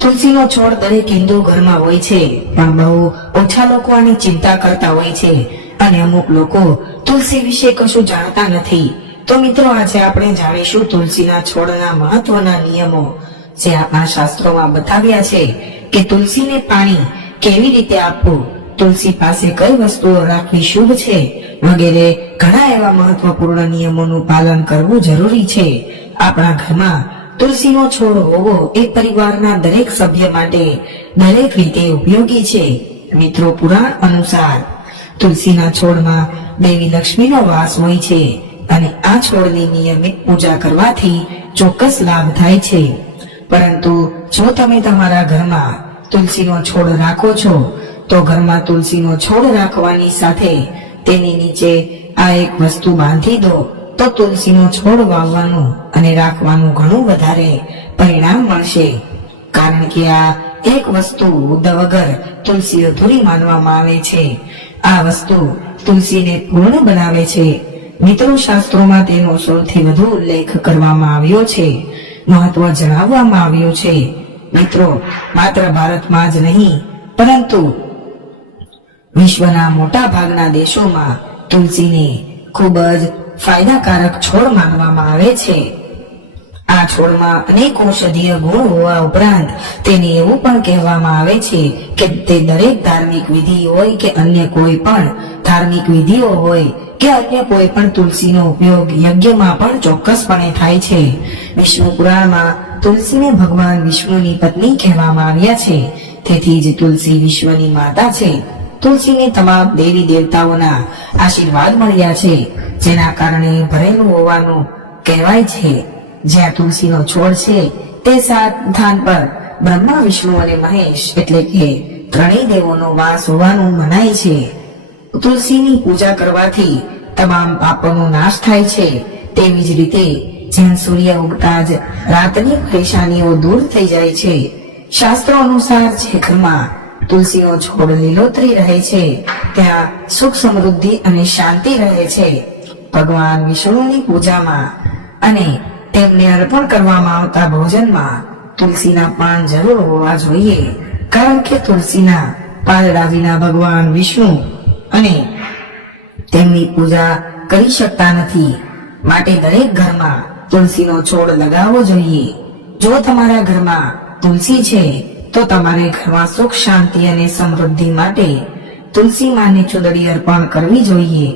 તુલસીનો છોડ દરેક હિન્દુ ઘરમાં હોય છે, પણ બહુ ઓછા લોકો આની ચિંતા કરતા હોય છે. અને અમુક લોકો તુલસી વિશે કશું જાણતા નથી. તો મિત્રો, આજે આપણે જાણીશું તુલસીના છોડના મહત્વના નિયમો, જે આપણા શાસ્ત્રોમાં બતાવ્યા છે કે તુલસીને પાણી કેવી રીતે આપવું, તુલસી પાસે કઈ વસ્તુઓ રાખવી શુભ છે, વગેરે ઘણા એવા મહત્વપૂર્ણ નિયમોનું પાલન કરવું જરૂરી છે. આપણા ઘરમાં તુલસીનો છોડ હોવો એ પરિવારના દરેક સભ્ય માટે દરેક રીતે ઉપયોગી છે. મિત્રો પુરાણ અનુસાર તુલસીના છોડમાં દેવી લક્ષ્મીનો વાસ હોય છે અને આ છોડની નિયમિત પૂજા કરવાથી ચોક્કસ લાભ થાય છે. પરંતુ જો તમે તમારા ઘરમાં તુલસીનો છોડ રાખો છો, તો ઘરમાં તુલસીનો છોડ રાખવાની સાથે તેની નીચે આ એક વસ્તુ બાંધી દો. તો તુલસીનો છોડ વાવવાનું અને રાખવાનું ઘણું વધારે પરિણામ મળશે. કારણ કે આ એક વસ્તુ વગર તુલસી અધૂરી માનવામાં આવે છે. આ વસ્તુ તુલસીને પૂર્ણ બનાવે છે. મિત્રો, શાસ્ત્રોમાં તેનો સૌથી વધુ ઉલ્લેખ કરવામાં આવ્યો છે. મહત્વ જણાવવામાં આવ્યું છે. મિત્રો, માત્ર ભારતમાં જ નહીં, પરંતુ વિશ્વના મોટા ભાગના દેશોમાં તુલસીને ખૂબ જ ફાયદાકારક છોડ માનવામાં આવે છે. આ છોડમાં અનેક ઔષધીય ગુણ હોવા ઉપરાંત તેને એવું પણ કહેવામાં આવે છે કે તે દરેક ધાર્મિક વિધિ હોય કે અન્ય કોઈ પણ ધાર્મિક વિધિઓ હોય કે અન્ય કોઈ પણ તુલસીનો ઉપયોગ યજ્ઞમાં પણ ચોક્કસપણે થાય છે. વિષ્ણુ પુરાણમાં તુલસીને ભગવાન વિષ્ણુની પત્ની કહેવામાં આવ્યા છે. તેથી જ તુલસી વિશ્વની માતા છે. તુલસીને તમામ દેવી દેવતાઓના આશીર્વાદ મળ્યા છે. જેના કારણે ભરેલું હોવાનું કહેવાય છે. જ્યાં તુલસીનો છોડ છે, તે સ્થાન પર બ્રહ્મા, વિષ્ણુ અને મહેશ એટલે કે ત્રણેય દેવોનો વાસ હોવાનું મનાય છે. તુલસીની પૂજા કરવાથી તમામ પાપોનો નાશ થાય છે. તેવી જ રીતે જેમ સૂર્ય ઉગતા જ રાતની પરેશાનીઓ દૂર થઈ જાય છે. શાસ્ત્રો અનુસાર જે ઘરમાં તુલસીનો છોડ, લીલોતરી રહે છે, ત્યાં સુખ સમૃદ્ધિ અને શાંતિ રહે છે. ભગવાન વિષ્ણુની પૂજામાં અને તેમને અર્પણ કરવામાં આવતા ભોજનમાં તુલસીના પાન જરૂર હોવા જોઈએ, કારણ કે તુલસીના પાંદડા વિના ભગવાન વિષ્ણુ અને તેમની પૂજા કરી શકતા નથી. માટે દરેક ઘરમાં તુલસીનો છોડ લગાવવો જોઈએ. જો તમારા ઘરમાં તુલસી છે તો તમારે ઘરમાં સુખ, શાંતિ અને સમૃદ્ધિ માટે તુલસી માને ચૂંદડી અર્પણ કરવી જોઈએ.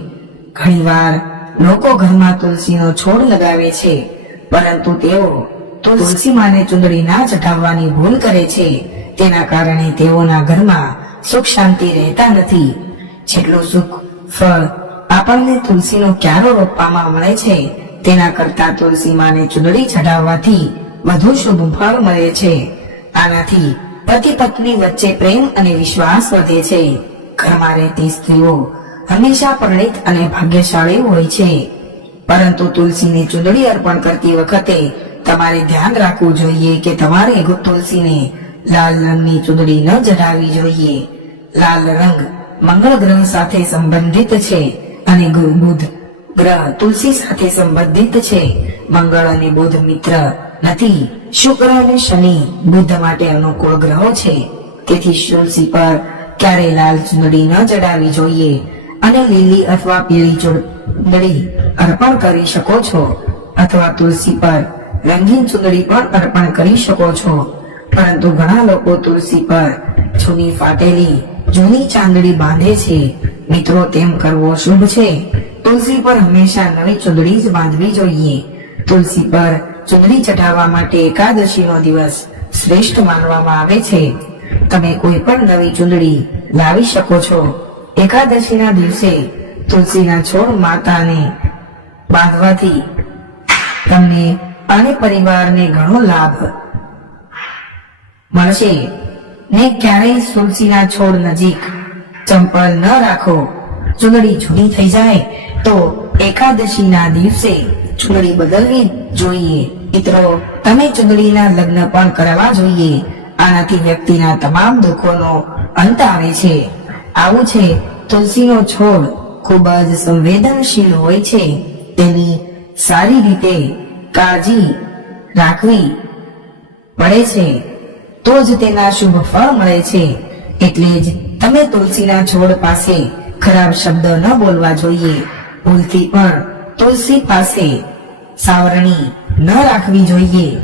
ઘણીવાર લોકો ઘરમાં તુલસીનો છોડ લગાવે છે, પરંતુ તેઓ તુલસી માને ચૂંદડી ના ચઢાવવાની ભૂલ કરે છે. તેના કારણે તેઓના ઘરમાં સુખ, શાંતિ રહેતા નથી. જેટલું સુખ ફળ આપણને તુલસીનો ક્યારો રોપવામાં મળે છે, તેના કરતા તુલસી માને ચૂંદડી ચઢાવવાથી વધુ શુભ ફળ મળે છે. આનાથી પતિ પત્ની વચ્ચે પ્રેમ અને વિશ્વાસ વધે છે. ઘરમાં રહેતી સ્ત્રીઓ હંમેશા પરણિત અને ભાગ્યશાળી હોય છે. પરંતુ તુલસીની ચૂંદડી અર્પણ કરતી વખતે તમારે ધ્યાન રાખવું જોઈએ કે તમારે તુલસીને લાલ રંગની ચૂંદડી ન ચઢાવવી જોઈએ. લાલ રંગ મંગળ ગ્રહ સાથે સંબંધિત છે અને ગુરુ બુધ ગ્રહ તુલસી સાથે સંબંધિત છે. મંગળ અને બુધ મિત્ર નથી. શુક્ર અને શનિ બુદ્ધ માટે અનુકૂળ ગ્રહો છે. તેથી તુલસી પર ક્યારેય લાલ ચૂંદડી ન ચડાવવી જોઈએ અને લીલી અથવા પીળી ચૂંદડી અર્પણ કરી શકો છો અથવા તુલસી પર રંગીન ચૂંદડી પણ અર્પણ કરી શકો છો. પરંતુ ઘણા લોકો તુલસી પર જૂની ફાટેલી, જૂની ચાંદડી બાંધે છે. મિત્રો, તેમ કરવો શુભ છે. તુલસી પર હંમેશા નવી ચૂંદડી જ બાંધવી જોઈએ. તુલસી પર ચૂંદડી ચઢાવવા માટે એકાદશીનો દિવસ શ્રેષ્ઠ માનવામાં આવે છે. તમે કોઈ પણ નવી ચુંદડી લાવી શકો છો. એકાદશીના દિવસે તુલસીના છોડ માતાને બાંધવાથી તમને અને પરિવારને ઘણો લાભ મળશે. ને ક્યારેય તુલસીના છોડ નજીક ચંપલ ન રાખો. ચૂંદડી જૂની થઈ જાય તો એકાદશીના દિવસે ચૂંદડી બદલવી જોઈએ. મિત્રો, તમે ચૂંદડીના લગ્ન પણ કરવા જોઈએ. આનાથી વ્યક્તિના તમામ દુઃખોનો અંત આવે છે. આવું છે, તુલસીનો છોડ ખૂબ જ સંવેદનશીલ હોય છે. તેની સારી રીતે કાળજી રાખવી પડે છે. તો જ તેના શુભ ફળ મળે છે. એટલે જ તમે તુલસીના છોડ પાસે ખરાબ શબ્દ ન બોલવા જોઈએ. ભૂલથી પણ તુલસી પાસે સાવરણી ન રાખવી જોઈએ.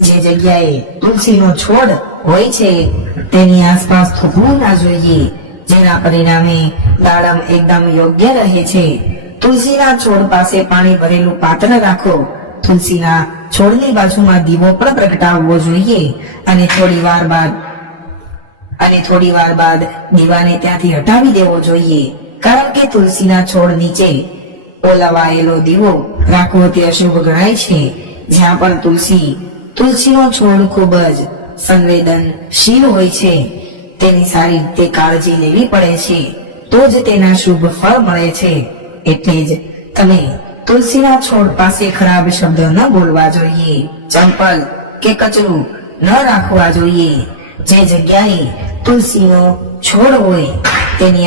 જે જગ્યાએ તુલસીનો છોડ હોય છે, તેની આસપાસ થૂકવું ના જોઈએ. જેના પરિણામે દાડમ એકદમ યોગ્ય રહે છે. તુલસીના છોડ પાસે પાણી ભરેલું પાત્ર રાખો. તુલસીના છોડની બાજુમાં દીવો પણ પ્રગટાવવો જોઈએ. અને થોડી વાર બાદ, અને થોડી વાર બાદ દીવાને ત્યાંથી હટાવી દેવો જોઈએ. કારણ કે તુલસીના છોડ નીચે ઓલવાયેલો દીવો રાખવો તે અશુભ ગણાય છે. જ્યાં પણ તુલસી, તુલસીનો છોડ ખૂબ જ સંવેદનશીલ હોય છે. તેની સારી રીતે કાળજી લેવી પડે છે. તો જ તેના શુભ ફળ મળે છે. એટલે જ તમે તુલસીના છોડ પાસે ખરાબ શબ્દ ન બોલવા જોઈએ. ચંપલ કે કચરું ન રાખવા જોઈએ. જે જગ્યાએ તુલસીનો છોડ હોય, તેની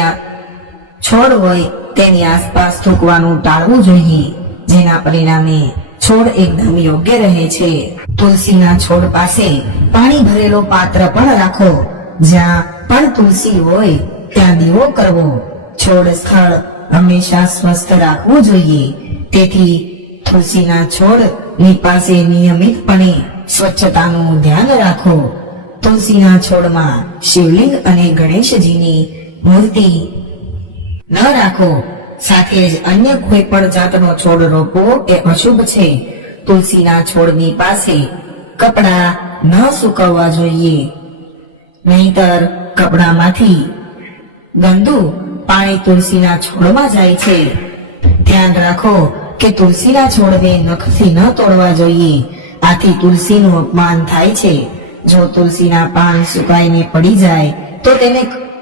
છોડ હોય, તેની આસપાસ થૂકવાનું ટાળવું જોઈએ. જેના પરિણામે છોડ એકદમ યોગ્ય રહે છે. તુલસીના છોડ પાસે પાણી ભરેલો પાત્ર પણ રાખો. જ્યાં પણ તુલસી હોય, ત્યાં દીવો કરવો. છોડ સ્થળ હંમેશા સ્વસ્થ રાખવું જોઈએ. તેથી તુલસીના છોડની પાસે નિયમિતપણે સ્વચ્છતાનું ધ્યાન રાખો. તુલસીના છોડમાં શિવલિંગ અને ગણેશજીની મૂર્તિ ન રાખો. સાથે જ અન્ય કોઈ પણ જાતનો છોડ રોપવો એ અશુભ છે. તુલસીના છોડની પાસે કપડા ન સુકવવા જોઈએ. નહીતર કપડામાંથી ગંદુ પાણી તુલસીના છોડમાં જાય છે. ધ્યાન રાખો કે તુલસીના છોડને નખથી ન તોડવા જોઈએ. આથી તુલસીનું અપમાન થાય છે. જો તુલસીના પાન સુકાઈને પડી જાય, તો તેને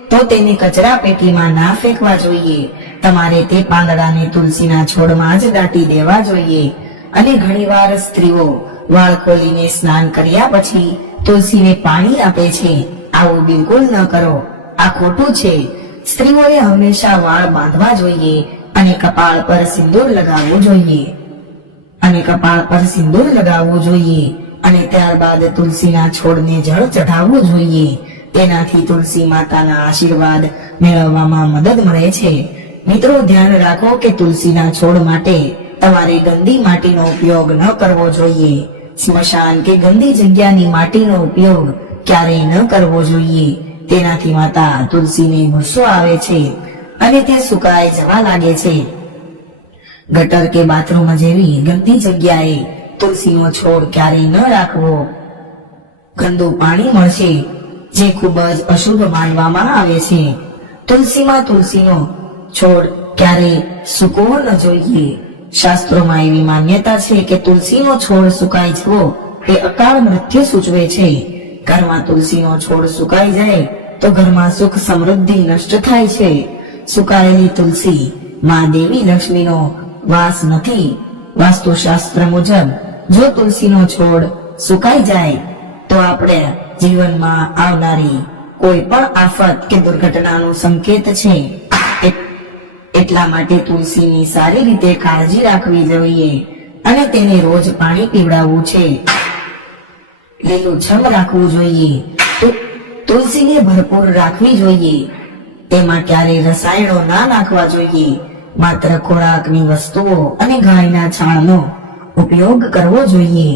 તો તેને કચરા પેટીમાં ના ફેંકવા જોઈએ. તમારે તે પાંદડાને તુલસીના છોડમાં જ દાટી દેવા જોઈએ. અને ઘણીવાર સ્ત્રીઓ વાળ ખોલીને સ્નાન કર્યા પછી તુલસીને પાણી આપે છે. આવું બિલકુલ ન કરો. આ ખોટું છે. સ્ત્રીઓએ હંમેશા વાળ બાંધવા જોઈએ અને કપાળ પર સિંદૂર લગાવવું જોઈએ. અને કપાળ પર સિંદૂર લગાવવું જોઈએ. અને ત્યારબાદ તુલસીના છોડને જળ ચઢાવવું જોઈએ. તેનાથી તુલસી માતાના આશીર્વાદ મેળવવામાં મદદ મળે છે. મિત્રો, ધ્યાન રાખો કે તુલસીના છોડ માટે તમારે ગંદી માટીનો ઉપયોગ ન કરવો જોઈએ. સ્મશાન કે ગંદી જગ્યાની માટીનો ઉપયોગ ક્યારેય ન કરવો જોઈએ. તેનાથી માતા તુલસીને ગુસ્સો આવે છે અને તે સુકાઈ જવા લાગે છે. ગટર કે બાથરૂમ જેવી ગંદી જગ્યાએ તુલસીનો છોડ ક્યારેય ન રાખવો. ગંદુ પાણી મળશે, જે ખૂબ જ અશુભ માનવામાં આવે છે. તુલસીમાં તુલસીનો છોડ ક્યારેય સૂકવો ન જોઈએ. શાસ્ત્રોમાં એવી માન્યતા છે કે તુલસીનો છોડ સુકાઈ જવો, તે અકાળ મૃત્યુ સૂચવે છે. ઘરમાં તુલસીનો છોડ સુકાઈ જાય, તો ઘરમાં સુખ સમૃદ્ધિ નષ્ટ થાય છે. સુકાયેલી તુલસી માં દેવી લક્ષ્મીનો વાસ નથી. વાસ્તુશાસ્ત્ર મુજબ, જો તુલસીનો છોડ સુકાઈ જાય, તો આપણે જીવનમાં આવનારી કોઈ પણ આફત કે દુર્ઘટનાનો સંકેત છે. એટલા માટે તુલસીની સારી રીતે કાળજી રાખવી જોઈએ અને તેને રોજ પાણી પીવડાવવું છે. લીલુંછમ રાખવું જોઈએ. તુલસીને ભરપૂર રાખવી જોઈએ. તેમાં ક્યારે રસાયણો ના નાખવા જોઈએ. માત્ર ખોરાકની વસ્તુઓ અને ગાયના છાણનો ઉપયોગ કરવો જોઈએ.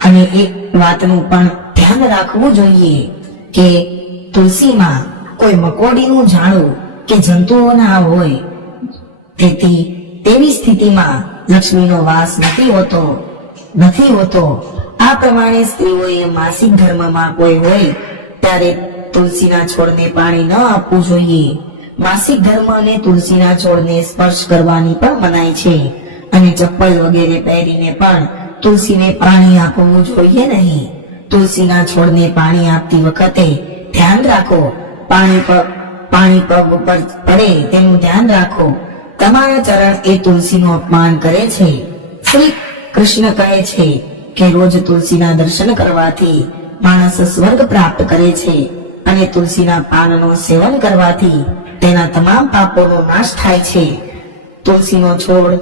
અને એક વાતનું પણ ધ્યાન રાખવું જોઈએ કે તુલસીમાં કોઈ મકોડીનું ઝાડું કે જંતુઓ ના હોય તેથી તેવી સ્થિતિમાં લક્ષ્મીનો વાસ નથી હોતો નથી હોતો. આ પ્રમાણે સ્ત્રીઓએ માસિક ધર્મમાં કોઈ હોય, ત્યારે તુલસીના છોડને પાણી ન આપવું જોઈએ. માસિક ધર્મ અને તુલસીના છોડને સ્પર્શ કરવાની પણ મનાય છે. અને ચપ્પલ વગેરે પહેરીને પણ તુલસીને પાણી આપવું જોઈએ નહીં. તુલસીના છોડને પાણી આપતી વખતે ધ્યાન રાખો. પાણી પગ પાણી પગ ઉપર પડે તેનું ધ્યાન રાખો. તમારા ચરણ એ તુલસીનું અપમાન કરે છે. શ્રી કૃષ્ણ કહે છે કે રોજ તુલસીના દર્શન કરવાથી માણસ સ્વર્ગ પ્રાપ્ત કરે છે અને તુલસીના પાનનું સેવન કરવાથી તેના તમામ પાપોનો નાશ થાય છે. તુલસીનો છોડ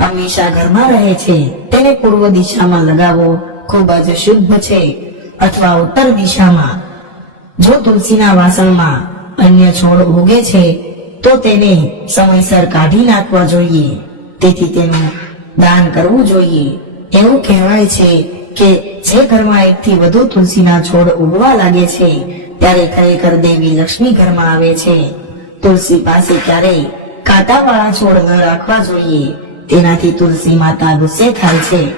હંમેશા ઘરમાં રહે છે. તેને પૂર્વ દિશામાં લગાવો ખૂબ જ શુભ છે અથવા ઉત્તર દિશામાં. જો તુલસીના વાસણમાં અન્ય છોડ ઉગે છે તો તેને સમયસર કાઢી નાખવા જોઈએ. તેથી તેનું દાન કરવું જોઈએ. એવું કહેવાય છે કે જે ઘરમાં એકથી વધુ તુલસીના છોડ ઉગવા લાગે છે, ત્યારે ખરેખર દેવી લક્ષ્મી ઘરમાં આવે છે. તુલસી પાસે ક્યારેય કાંટાવાળા છોડ ન રાખવા જોઈએ. તેનાથી તુલસી માતા ગુસ્સે થાય છે.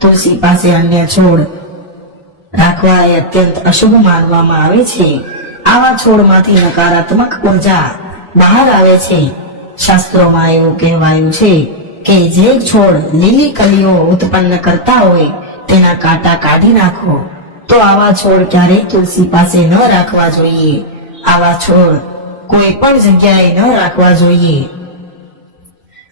તુલસી પાસે અન્ય છોડ રાખવા એ અત્યંત અશુભ માનવામાં આવે છે. આવા છોડમાંથી નકારાત્મક ઊર્જા બહાર આવે છે. શાસ્ત્રોમાં એવું કહેવાયું છે કે જે છોડ લીલી કલીઓ ઉત્પન્ન કરતા હોય, તેના કાંટા કાઢી નાખો. તો આવા છોડ ક્યારેય તુલસી પાસે ન રાખવા જોઈએ. આવા છોડ કોઈ પણ જગ્યાએ ન રાખવા જોઈએ.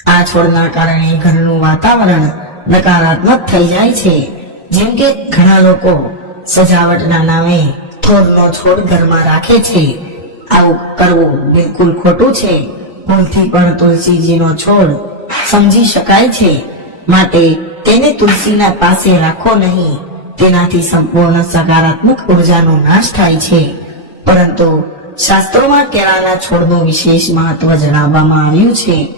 આ છોડના કારણે ઘરનું વાતાવરણ નકારાત્મક થઈ જાય છે. જેમ કે ઘણા લોકો સજાવટના નામે થોરનો છોડ ઘરમાં રાખે છે. આવું કરવું બિલકુલ ખોટું છે. ભૂલથી પણ તુલસીજીનો છોડ સમજી શકાય છે. માટે તેને તુલસીના પાસે રાખો નહીં. તેનાથી સંપૂર્ણ સકારાત્મક ઉર્જાનો નાશ થાય છે. પરંતુ શાસ્ત્રોમાં કેળાના છોડનું વિશેષ મહત્વ જણાવવામાં આવ્યું છે.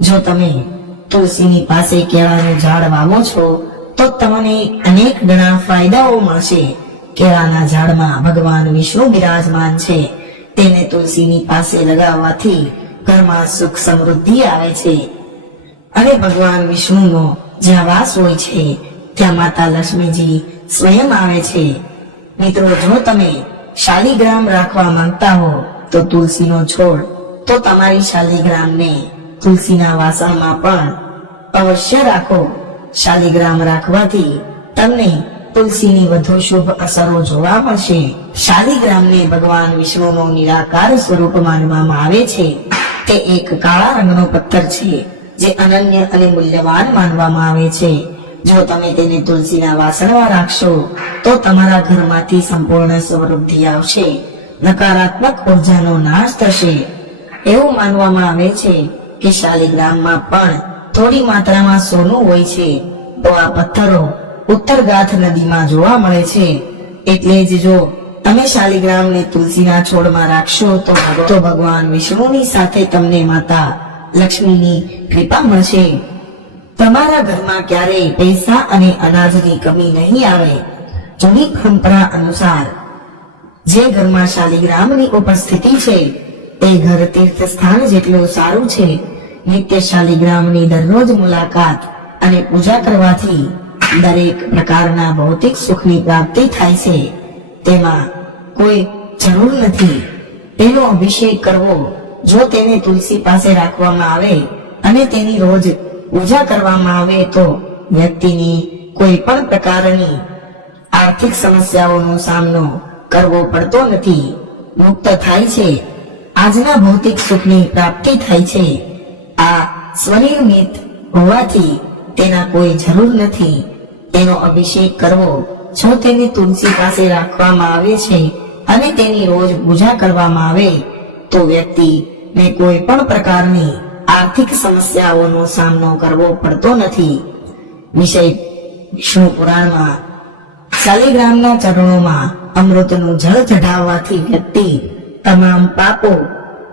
જો તમે તુલસીની પાસે કેળાનું ઝાડ વાવો છો, તો તમને અનેક ગણા ફાયદાઓ મળશે. કેળાના ઝાડમાં ભગવાન વિષ્ણુ બિરાજમાન છે. તેને તુલસીની પાસે લગાવવાથી ઘરમાં સુખ સમૃદ્ધિ આવે છે. અને ભગવાન વિષ્ણુનો જ્યાં વાસ હોય છે, ત્યાં માતા લક્ષ્મીજી સ્વયં આવે છે. મિત્રો, જો તમે શાલિગ્રામ રાખવા માંગતા હો, તો તુલસીનો છોડ તો તમારી શાલિગ્રામને તુલસીના વાસણમાં પણ અવશ્ય રાખો. શાલિગ્રામ રાખવાથી તમને તુલસીની વધુ શુભ અસરો જોવા મળશે. શાલિગ્રામને ભગવાન વિષ્ણુનો નિરાકાર સ્વરૂપ માનવામાં આવે છે. તે એક કાળા રંગનો પથ્થર છે, જે અનન્ય અને મૂલ્યવાન માનવામાં આવે છે. જો તમે તેને તુલસીના વાસણમાં રાખશો, તો તમારા ઘરમાંથી સંપૂર્ણ સમૃદ્ધિ આવશે. નકારાત્મક ઉર્જાનો નાશ થશે. એવું માનવામાં આવે છે કે શાલિગ્રામમાં પણ થોડી માત્રામાં સોનું હોય છે. તો આ પથ્થરો ઉત્તરગાથ નદીમાં જોવા મળે છે. એટલે જ જો તમે શાલિગ્રામને તુલસીના છોડમાં રાખશો, તો તો ભગવાન વિષ્ણુની સાથે તમને માતા લક્ષ્મીની કૃપા મળશે. તમારા ઘરમાં ક્યારેય પૈસા અને અનાજની કમી નહીં આવે. જૂની પરંપરા અનુસાર, જે ઘરમાં શાલિગ્રામની ઉપસ્થિતિ છે તે ઘર તીર્થ સ્થાન જેટલું સારું છે. નિત્ય શાલિગ્રામની દરરોજ મુલાકાત અને પૂજા કરવાથી દરેક પ્રકારના ભૌતિક સુખની પ્રાપ્તિ થાય છે. તેમાં કોઈ જરૂર નથી. તેનો અભિષેક કરવો, જો તેને તુલસી પાસે રાખવામાં આવે અને તેની રોજ પૂજા કરવામાં આવે તો વ્યક્તિની કોઈ પણ પ્રકારની આર્થિક સમસ્યાઓનો સામનો કરવો પડતો નથી. મુક્ત થાય છે. આજના ભૌતિક સુખની પ્રાપ્તિ થાય છે. આ સ્વનિર્મિત હોવાથી તેના કોઈ જરૂર નથી. તેનો અભિષેક કરવો જો તેને તુલસી પાસે રાખવામાં આવે છે અને તેની રોજ પૂજા કરવામાં આવે, તો વ્યક્તિને કોઈ પણ પ્રકારની આર્થિક સમસ્યાઓનો સામનો કરવો પડતો નથી. વિષય વિષ્ણુ પુરાણમાં શાલિગ્રામના ચરણોમાં અમૃતનું જળ ચઢાવવાથી વ્યક્તિ તમામ પાપો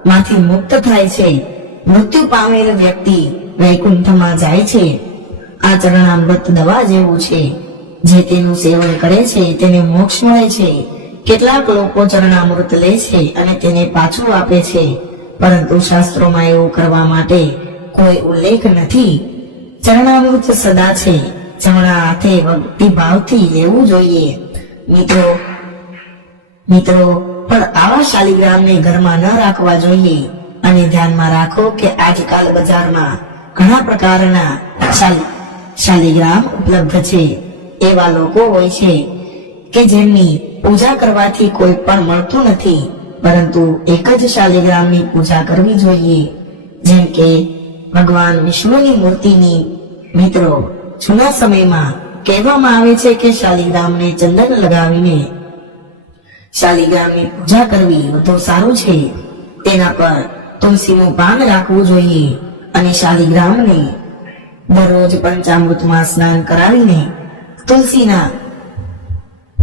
માંથી મુક્ત થાય છે. મૃત્યુ પામેલ વ્યક્તિ વૈકુંઠમાં જાય છે. આ ચરણામૃત દવા જેવું છે. જે તેનું સેવન કરે છે, તેને મોક્ષ મળે છે. કેટલાક લોકો ચરણામૃત લે છે અને તેને પાછું આપે છે. પરંતુ શાસ્ત્રોમાં એવું કરવા માટે કોઈ ઉલ્લેખ નથી. ચરણામૃત સદા છે. જમણા હાથે ભક્તિ ભાવથી લેવું જોઈએ. મિત્રો મિત્રો, પણ આવા શાલિગ્રામને ઘરમાં ન રાખવા જોઈએ. અને ધ્યાનમાં રાખો કે આજકાલ બજારમાં ઘણા પ્રકારના શાલી શાલિગ્રામ ઉપલબ્ધ છે. એવા લોકો હોય છે કે જેમની પૂજા કરવાથી કોઈ પણ મળતું નથી, પરંતુ એક જ શાલિગ્રામની પૂજા કરવી જોઈએ. જેમ કે ભગવાન વિષ્ણુની મૂર્તિની મિત્રો જૂના સમયમાં કહેવામાં આવે છે કે શાલિગ્રામને ચંદન લગાવીને શાલિગ્રામની પૂજા કરવી વધુ સારું છે. તેના પર તુલસીનું પાન રાખવું જોઈએ અને શાલિગ્રામને દરરોજ પંચામૃતમાં સ્નાન કરાવીને તુલસીના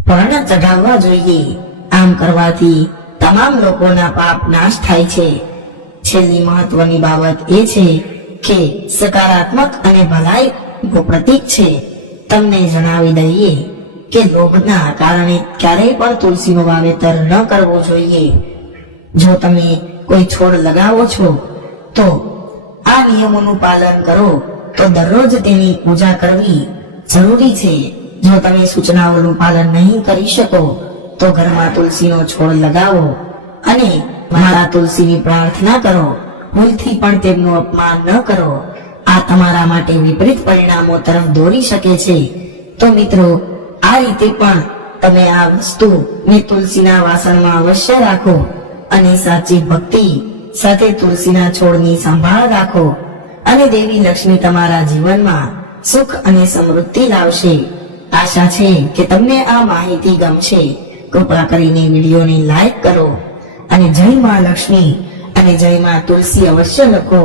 પર્ણ ચઢાવવા જોઈએ. આમ કરવાથી તમામ લોકોના પાપ નાશ થાય છે. છેલ્લી મહત્વની બાબત એ છે કે સકારાત્મક અને ભલાઈ પ્રતીક છે. તમને જણાવી દઈએ કે લોભના કારણે ક્યારેય પણ તુલસીનું વાવેતર ન કરવું જોઈએ. જો તમે કોઈ છોડ લગાવો છો, તો આ નિયમોનું પાલન કરો. તો દરરોજ તેની પૂજા કરવી જરૂરી છે. જો તમે સૂચનાઓનું પાલન નહીં કરી શકો, તો ઘરમાં તુલસીનો છોડ લગાવો અને મારા તુલસીની પ્રાર્થના કરો. ભૂલથી પણ તેમનું અપમાન ન કરો. આ તમારા માટે વિપરીત પરિણામો તરફ દોરી શકે છે. તો મિત્રો, આ રીતે પણ તમે આ વસ્તુ ને તુલસીના વાસણમાં અવશ્ય રાખો અને સાચી ભક્તિ સાથે તુલસીના છોડની સંભાળ રાખો. અને દેવી લક્ષ્મી તમારા જીવનમાં સુખ અને સમૃદ્ધિ લાવશે. આશા છે કે તમને આ માહિતી ગમશે. કૃપા કરીને વિડીયોને લાઈક કરો અને જય માં લક્ષ્મી અને જય માં તુલસી અવશ્ય લખો.